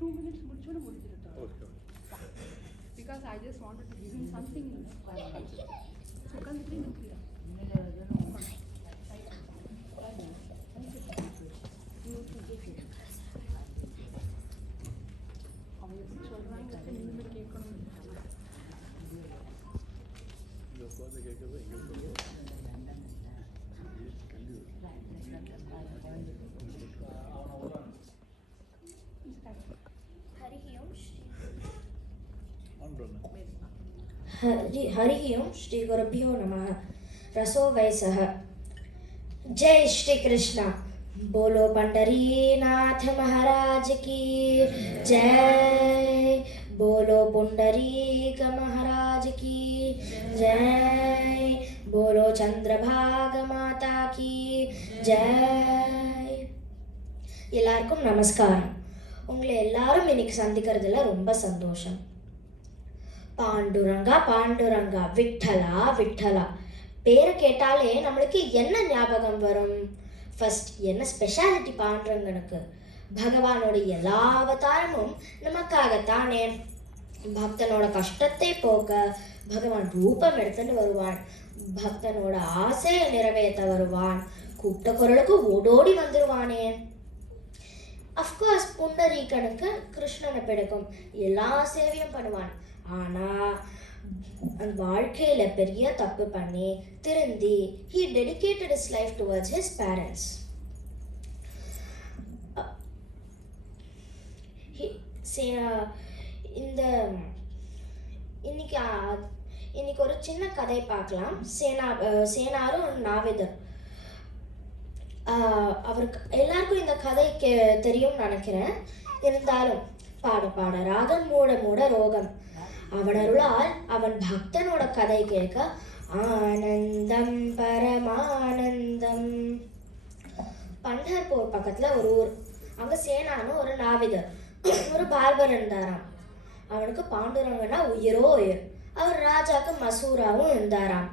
2 minutes முடிச்சோட முடிஞ்சிருக்கா. Okay. Because I just wanted to give him something in the so can you clear? Hari ओम श्री गुरुभ्यो नमः. रसो वैसः. जय श्री कृष्णा. बोलो पंडरीनाथ महाराज की जय. बोलो पुंडरीक महाराज की जय. बोलो चंद्रभाग माता की जय. எல்லாருக்கும் நமஸ்காரம். உங்களை எல்லாரும் இன்னைக்கு சந்திக்கிறதுல ரொம்ப சந்தோஷம். பாண்டுரங்கா பாண்டுரங்கா, விட்டலா விட்டலா, பேரை கேட்டாலே நம்மளுக்கு என்ன ஞாபகம் வரும்? ஃபர்ஸ்ட் என்ன ஸ்பெஷாலிட்டி பாண்டுரங்கனுக்கு? பகவானோட எல்லா அவதாரமும் நமக்காகத்தானே. பக்தனோட கஷ்டத்தை போக்க பகவான் ரூபம் எடுத்துட்டு வருவான். பக்தனோட ஆசையை நிறைவேற்ற வருவான். கூப்பிட்ட குரலுக்கு ஓடோடி வந்துருவானே. அஃப்கோர்ஸ் புண்டரீகனுக்கு கிருஷ்ணனை பிடிக்கும், எல்லா சேவையும் பண்ணுவான். ஆனால் அந்த வாழ்க்கையில் பெரிய தப்பு பண்ணி திருந்தி he dedicated his life towards his parents. இந்த இன்னைக்கு ஒரு சின்ன கதை பார்க்கலாம். சேனாரும் நாவிதர். அவருக்கு எல்லாருக்கும் இந்த கதை தெரியும்னு நினைக்கிறேன். இருந்தாலும் பாட பாட ராகம் மூட மூட ரோகம், அவன் அருளால் அவன் பக்தனோட கதை கேட்க ஆனந்தம் பரமானந்தம். பண்டர்பூர் பக்கத்துல ஒரு ஊர். அங்க சேனானும் ஒரு நாவிதர், ஒரு பார்பர் இருந்தாராம். அவனுக்கு பாண்டுரங்கன்னா உயிரோ உயிர். அவர் ராஜாக்கு மசூராவும் இருந்தாராம்.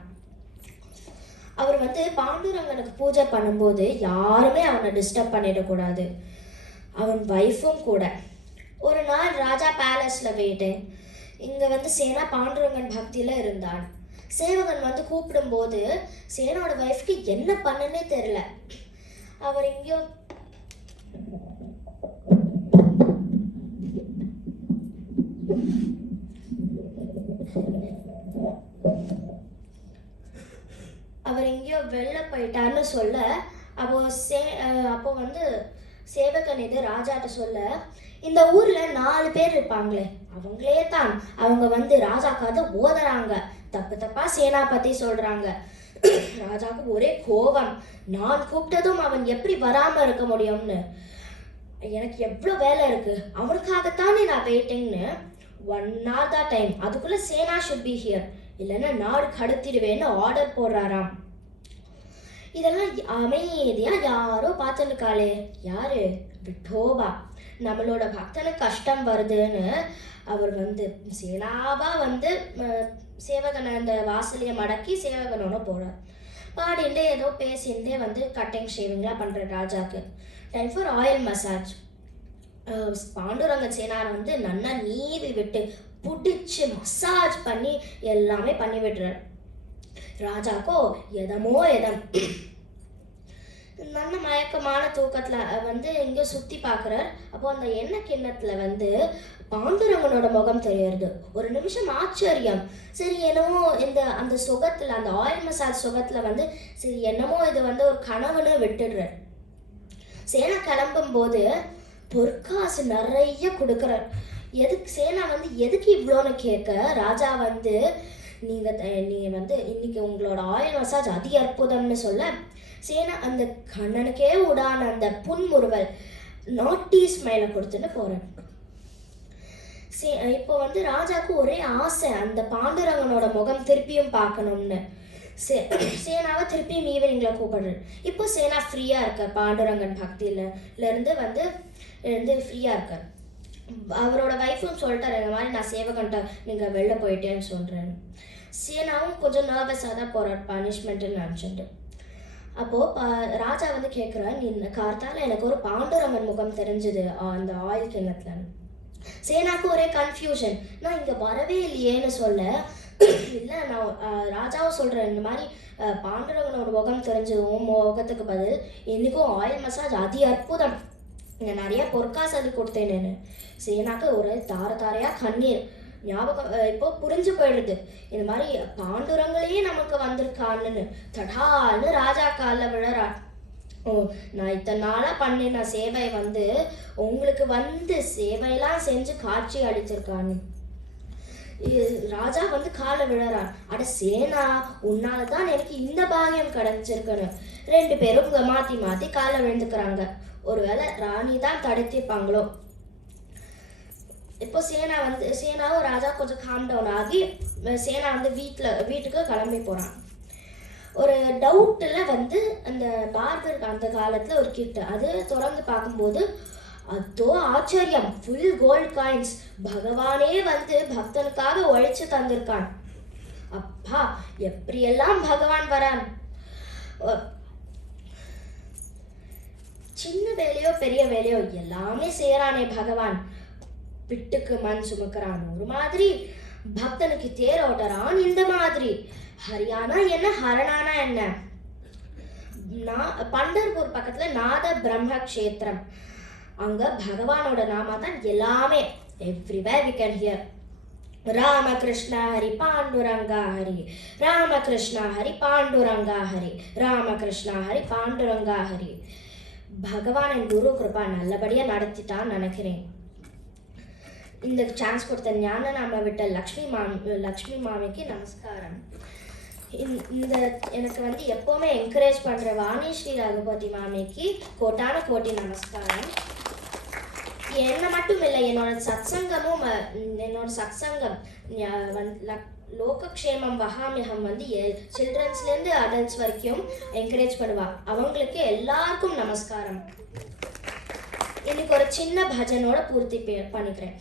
அவர் பாண்டுரங்கனுக்கு பூஜை பண்ணும்போது யாருமே அவனை டிஸ்டர்ப் பண்ணிடக்கூடாது, அவன் வைஃபும் கூட. ஒரு நாள் ராஜா பேலஸ்ல போயிட்டேன். இங்க சேனா பாண்டுரங்கன் பக்தியில இருந்தான். சேவகன் கூப்பிடும்போது சேனோட வைஃப்க்கு என்ன பண்ணுன்னே தெரியல. அவர் எங்கேயோ வெளில போயிட்டார்னு சொல்ல, அப்போ சேவகன் இது ராஜாட்ட சொல்ல, இந்த ஊர்ல 4 பேர் இருப்பாங்களே, அவங்களே தான் அவங்க ராஜாக்காக ஓதுறாங்க, தப்பு தப்பா சேனா பத்தி சொல்றாங்க. ராஜாவுக்கு ஒரே கோபம். நான் கூப்பிட்டதும் அவன் எப்படி வராம இருக்க முடியும்னு. எனக்கு எவ்வளவு வேலை இருக்கு, அவனுக்காகத்தானே நான் வெயிட்டிங்னு. 1 hour தான் டைம், அதுக்குள்ள சேனா ஷுட் பி ஹியர், இல்லைன்னா நாடு கடத்திடுவேன்னு ஆர்டர் போடுறாராம். இதெல்லாம் அமைதியா யாரோ பார்த்துருக்காளே. யாரு? விட்டோபா. நம்மளோட பக்தனுக்கு கஷ்டம் வருதுன்னு அவர் சேனாவா சேவகனை அந்த வாசலையை மடக்கி சேவகனோட போறார். பாடிண்டே ஏதோ பேசிண்டே கட்டிங் ஷேவிங்லாம் பண்ற ராஜாக்கு. Time for oil massage. Panduranga சேனார் நல்லா நீவி விட்டு புடிச்சு மசாஜ் பண்ணி எல்லாமே பண்ணி விடுறார். ராஜாக்கோ எதமோ எதம். நல்ல மயக்கமான தூக்கத்துல எங்கேயோ சுத்தி பாக்குறார். அப்போ அந்த எண்ணெய் கிண்ணத்துல பாண்டுரங்கனோட முகம் தெரியறது. ஒரு நிமிஷம் ஆச்சரியம். சரி என்னமோ அந்த சுகத்துல, அந்த ஆயில் மசாஜ் சுகத்துல சரி என்னமோ இது ஒரு கனவுன்னு விட்டுடுறார். சேனா கிளம்பும் போது பொற்காசு நிறைய கொடுக்குறார். எதுக்கு சேனா எதுக்கு இவ்வளோன்னு கேட்க, ராஜா நீங்க இன்னைக்கு உங்களோட ஆயில் மசாஜ் அதி அற்புதம்னு சொல்ல, சேனா அந்த கண்ணனுக்கே உடான அந்த புன்முறுவல் நாட்டி ஸ்மைலை கொடுத்துட்டு போறேன். இப்போ ராஜாவுக்கு ஒரே ஆசை அந்த பாண்டுரங்கனோட முகம் திருப்பியும் பார்க்கணும்னு. சேனாவை திருப்பியும் ஈவினிங்ல கூப்பிடுறாரு. இப்போ சேனா ஃப்ரீயா இருக்க, பாண்டுரங்கன் பக்தியில இருந்து ஃப்ரீயா இருக்க. அவரோட வைஃபும் சொல்லிட்டாரு, இந்த மாதிரி நான் சேவகன்ட்ட நீங்க வெளில போயிட்டேன்னு சொல்றேன். சேனாவும் கொஞ்சம் நர்வஸாக தான் போறார், பனிஷ்மெண்ட்னு நினச்சிட்டு. அப்போ ராஜா கேட்குறார், நீ கார்த்தால எனக்கு ஒரு பாண்டுரங்கன் முகம் தெரிஞ்சுது அந்த ஆயில் கிண்ணத்துல. சேனாக்கு ஒரே கன்ஃபியூஷன், நான் இங்கே வரவே இல்லையேன்னு சொல்ல, இல்லை நான் ராஜாவும் சொல்கிறேன் இந்த மாதிரி பாண்டுரங்கனோட முகம் தெரிஞ்சது உன் முகத்துக்கு பதில் இன்றைக்கும் ஆயில் மசாஜ் அதி அற்புதம், இங்கே நிறைய பொற்காசு கொடுத்தேன்னு. சேனாக்கு ஒரு தாரையாக கண்ணீர் ஞாபகம் இப்போ புரிஞ்சு போயிடுது, இந்த மாதிரி பாண்டுரங்களையே நமக்கு வந்திருக்கான்னு. தடான்னு ராஜா காலில் விழறார். ஓ, நான் இத்தனை நாளாக பண்ணின சேவை வந்து உங்களுக்கு வந்து சேவையெல்லாம் செஞ்சு காட்சி அளிச்சிருக்கான்னு. ராஜா வந்து காலை விழறான். அட சேனா, உன்னால தான் எனக்கு இந்த பாகியம் கிடைச்சிருக்குன்னு. 2 பேரும் மாற்றி மாற்றி காலை விழுந்துக்கிறாங்க. ஒருவேளை ராணி தான் தடுத்திருப்பாங்களோ. இப்போ சேனாவும் ராஜா கொஞ்சம் காம் டவுன் ஆகி சேனா வந்து வீட்டுக்கு கிளம்பி போகிறான். ஒரு டவுட்டில் வந்து அந்த பார்பர் அந்த காலத்தில் ஒரு கிட்ட அது திறந்து பார்க்கும்போது அதோ ஆச்சரியம், ஃபுல் கோல்ட் காயின்ஸ். பகவானே வந்து பக்தனுக்காக உழைச்சு தந்திருக்கான். அப்பா, எப்படியெல்லாம் பகவான் வரான். சின்ன வேலையோ பெரிய வேலையோ எல்லாமே செய்யறானே பகவான். பிட்டுக்கு மண் சுமக்கிறான் ஒரு மாதிரி, பக்தனுக்கு தேர் ஓட்டுறான் இந்த மாதிரி. ஹரியானா என்ன, ஹரணானா என்ன. பண்டர்பூர் பக்கத்துல நாத பிரம்ம கஷேத்திரம், அங்க பகவானோட நாமா தான் எல்லாமே. Everywhere we can hear Ramakrishna Hari Panduranga Hari, Ramakrishna Hari Panduranga Hari, Ramakrishna Hari Panduranga Hari. பகவான் என் குரு கிருபா நல்லபடியாக நடத்திட்டான்னு நினைக்கிறேன். இந்த சான்ஸ் கொடுத்த ஞான நாம விட்ட லக்ஷ்மி மாமிக்கு நமஸ்காரம். இந்த எனக்கு வந்து எப்போவுமே என்கரேஜ் பண்ணுற வாணி ஸ்ரீ ரகுபதி மாமிக்கு கோட்டான கோட்டி நமஸ்காரம். என்னை மட்டும் இல்லை, என்னோட சத்சங்கம் லோகக்ஷேமம் வகாமியம் வந்து சில்ட்ரன்ஸ்லேருந்து அடல்ட்ஸ் வரைக்கும் என்கரேஜ் பண்ணுவா. அவங்களுக்கு எல்லாருக்கும் நமஸ்காரம். இன்னைக்கு ஒரு சின்ன பஜனோட பூர்த்தி பண்ணிக்கிறேன்.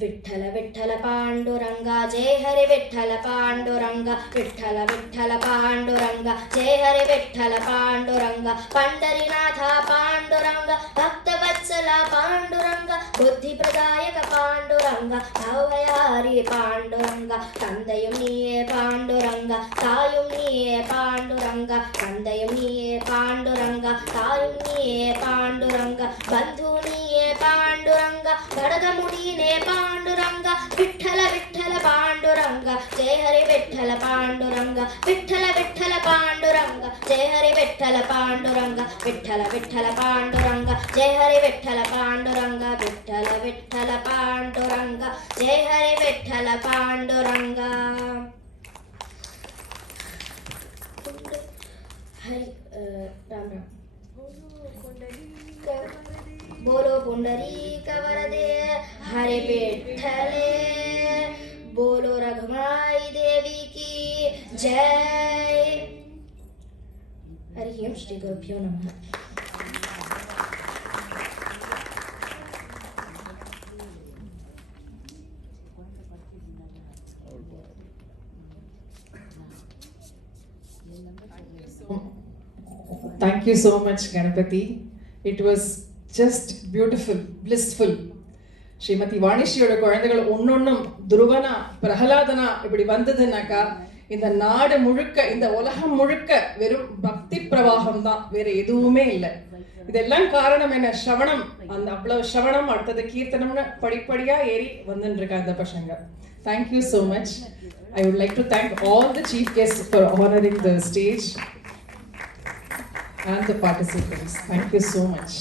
விட்டல விட்டல பாண்டுரங்கா ஜெய ஹரி விட்டல பாண்டுரங்கா, விட்டல விட்டல பாண்டுரங்கா ஜெய ஹரி விட்டல பாண்டுரங்கா, பண்டரிநாத பாண்டுரங்கா, பக்தவத்சல பாண்டுரங்கா, புத்தி பிரதாயக பாண்டுரங்கா, பவயாரி பாண்டுரங்கா, தந்தையும் நீயே பாண்டுரங்கா, தாயும் நீயே பாண்டுரங்கா, தந்தையும் நீயே பாண்டுரங்கா, தாயும் நீயே பாண்டுரங்கா, பந்து நீயே பாண்டுரங்கா, கடகமுடினே பாண்டுரங்கா, விட்டல விட்டல பாண்டுரங்கா ஜெய ஹரி விட்டல பாண்டுரங்கா, விட்டல விட்டல பாண்டுரங்கா ஜெய ஹரி விட்டல பாண்டுரங்கா, விட்டல விட்டல பாண்டுரங்கா ஜெய ஹரி விட்டல பாண்டுரங்கா, விட்டல விட்டல பாண்டுரங்கா ஜெய ஹரி விட்டல பாண்டுரங்கா. ஹரி ராம் ராம். बोलो पुंडरीक वरदे हरे विठ्ठले, बोलो रघुमाई देवी की जय. हरि ओम श्री गुरुभ्यो नमः. Thank you so much, Ganapati. It was just beautiful, blissful. Srimathi வாணிஸ்ரீயோட குழந்தைகள் ஒன்னொன்னும் துருவனா பிரகலாதனா இப்படி வந்ததுன்னாக்கா இந்த நாடு முழுக்க, இந்த உலகம் முழுக்க வெறும் பக்தி பிரவாகம் தான், வேற எதுவுமே இல்லை. இதெல்லாம் காரணம் என்ன? ஸ்ரவணம். அந்த அவ்வளவு ஸ்ரவணம், அடுத்தது கீர்த்தனம்னு படிப்படியா ஏறி வந்துட்டு இருக்கா இந்த பசங்க. Thank you so much. I would like to thank all the chief guests for honoring the stage and the participants. Thank you so much.